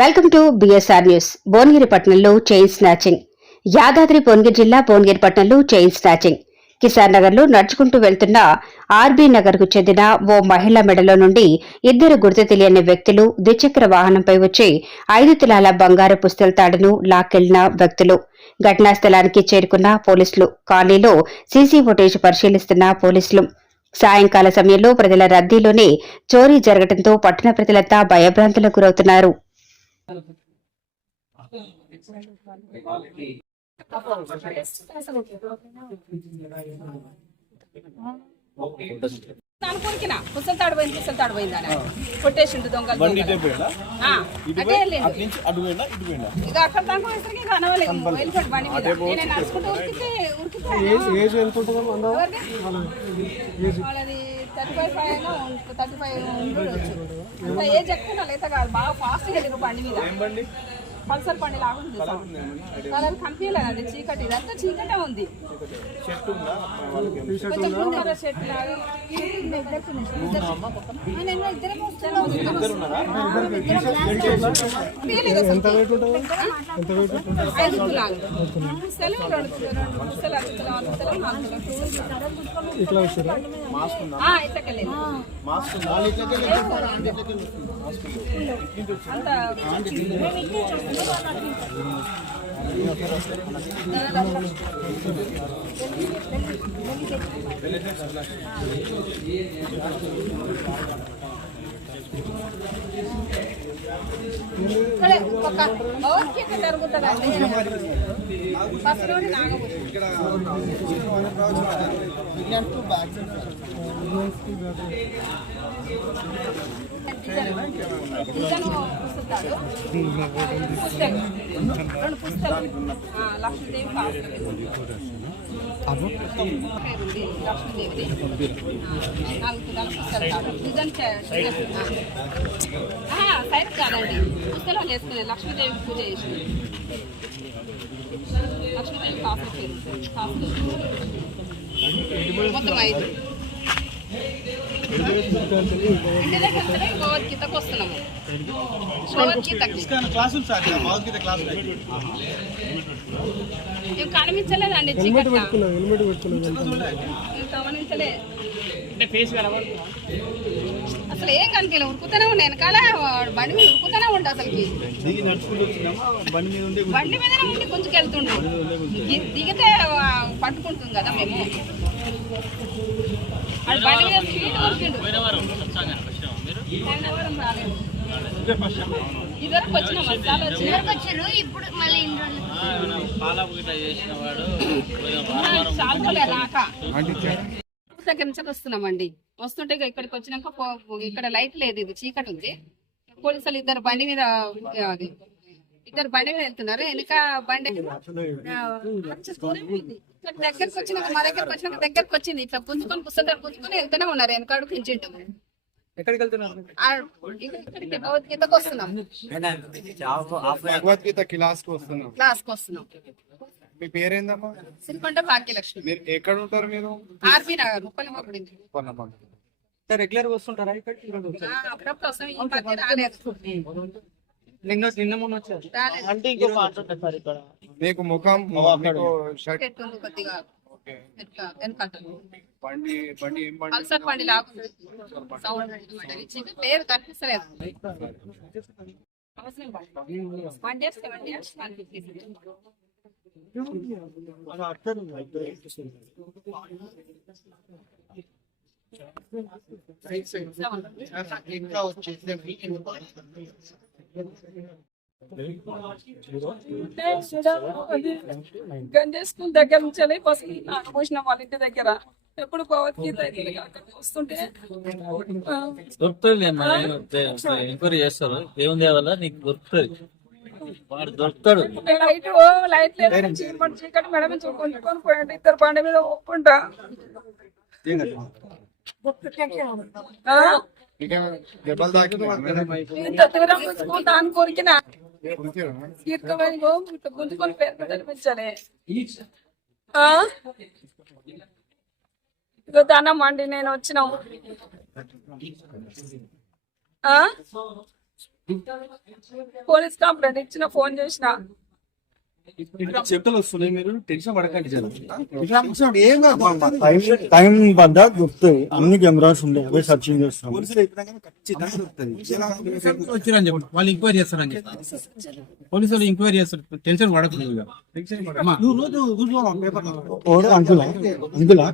Welcome to BSR news. Bhuvanagiri పట్టణంలో chain snatching. Yadadri Bhuvanagiri జిల్లా భువనగిరి పట్టణంలో చైన్ స్నాచింగ్. కిసాన్ నగర్ లో నడుచుకుంటూ వెళ్తున్న ఆర్బీ నగర్ కు చెందిన ఓ మహిళ మెడలో నుండి ఇద్దరు గుర్తు తెలియని వ్యక్తులు ద్విచక్ర వాహనంపై వచ్చి 5 తులాల బంగారు పుస్తల తాడును లాక్కెళ్లిన వ్యక్తులు. ఘటనా స్థలానికి చేరుకున్న పోలీసులు. కాలనీలో సీసీ ఫుటేజ్ పరిశీలిస్తున్న పోలీసులు. సాయంకాల సమయంలో ప్రజల రద్దీలోనే చోరీ జరగడంతో పట్టణ ప్రజలంతా భయభ్రాంతులకు గురవుతున్నారు. అనుకోరికినా పుస్తలు పోయిందని కొట్టేసిండు దొంగలు ఇక అక్కడ దాకా వేసరికి ఇక అనవలేదు వెళ్ళిపోయి బండి మీద నేను నడుచుకుంటూ ఉరికితే వాళ్ళది 35 ఉండొచ్చు. అంత ఏజ్ ఎక్కువ లేత కాదు, బాగా ఫాస్ట్గా వెళ్ళారు బండి మీద. పల్సర్ బండి లాగుంది, కలర్ కనిపించలేదు. అది చీకటి, ఇదంతా చీకటే ఉంది. కొంచెం ముందర చెట్టు లాగా లక్ష్మీదేవి లక్ష్మీదేవి 4 తులాల పుస్తకాలు డిజైన్ సైడ్ కాదండి, పుస్తకాలు వేసుకునే లక్ష్మీదేవి పూజ చేసి లక్ష్మీదేవి కాసులు మొత్తం 5 ఇంటి దగ్గర భగవద్గీతకు వస్తున్నాము. ఏం కనిపించలేదండి, గమనించలే, అసలు ఏం కనిపించలే. ఉరుకుతూనే ఉండే వెనకాల బండి మీద ఉరుకుతూనే ఉండే. అసలుకి బండి మీదనే ఉండి గుంజుకెళ్తుండే. దిగితే పట్టుకుంటుంది కదా మేము. బండి మీద స్పీడ్ ఉరికిండు. ఇదివరకు వచ్చినారు, ఇప్పుడు మళ్ళీ దగ్గర నుంచి వస్తున్నామండి. వస్తుంటే ఇక్కడికి వచ్చినాక ఇక్కడ లైట్ లేదు, ఇది చీకటి ఉంది. పోలీసులు ఇద్దరు బండి మీద వెళ్తున్నారు. వెనక బండి దగ్గరకు వచ్చినాక మా దగ్గరకు వచ్చినాక దగ్గరకు వచ్చింది. ఇట్లా పుంజుకొని పుస్తకాలు పుంజుకొని వెళ్తూనే ఉన్నారు. వెనకాడు కించిండు. భగవద్గీతకు వస్తున్నాం. క్లాస్ కు వస్తున్నాం. మీ పేరేందమ్మా? సిరికొండ భాగ్యలక్ష్మి. మీరు ఎక్కడ ఉంటారు? మీరు ఆర్బీ నగర్ రెగ్యులర్ వస్తుంటారా ఇక్కడ? అప్పుడప్పుడు వస్తాం. ఈ మధ్య రాలేదు. నిన్న మొన్న వచ్చారు. మీకు ముఖం కొద్దిగా బండి పల్సర్ బండి లాగుంది. సౌండ్ పేరు కనిపిస్తలేదు. 1 year 7 years 150. గంజా స్కూల్ దగ్గర నుంచి బస్సు పోసిన వాళ్ళ ఇంటి దగ్గర ఎప్పుడు భగవద్గీత వస్తుంటే దొరుకుతుంది. ఎంక్వైరీ చేస్తారు, దేవుని వల్ల నీకు దొరుకుతుంది. వాడు దొరుకుతాడు. లైట్ లేదు, చీకటి మేడం కొనుక్కొని పోయాడు. ఇద్దరు బండి మీద ఒప్పుకుంటా ఇంత దూరం స్కూల్ దాని కొరికినా గుంజుకొని పేరు కనిపించాలి. ఇక దానం అండి నేను వచ్చినాము. పోలీస్ కంప్లైంట్ ఇచ్చిన, ఫోన్ చేసిన. చెప్తలు వస్తున్నాయి, మీరు టెన్షన్ పడకండి. టైం పడ్డా దొరుకుతాయి. అన్ని కెమెరాస్ ఉన్నాయి, అవే సర్చింగ్ చేస్తాం. వచ్చిరని చెప్పండి, వాళ్ళు ఎంక్వైరీ చేస్తారని చెప్పి పోలీసులు ఎంక్వైరీ చేస్తారు. టెన్షన్ పడకుండా అంకులా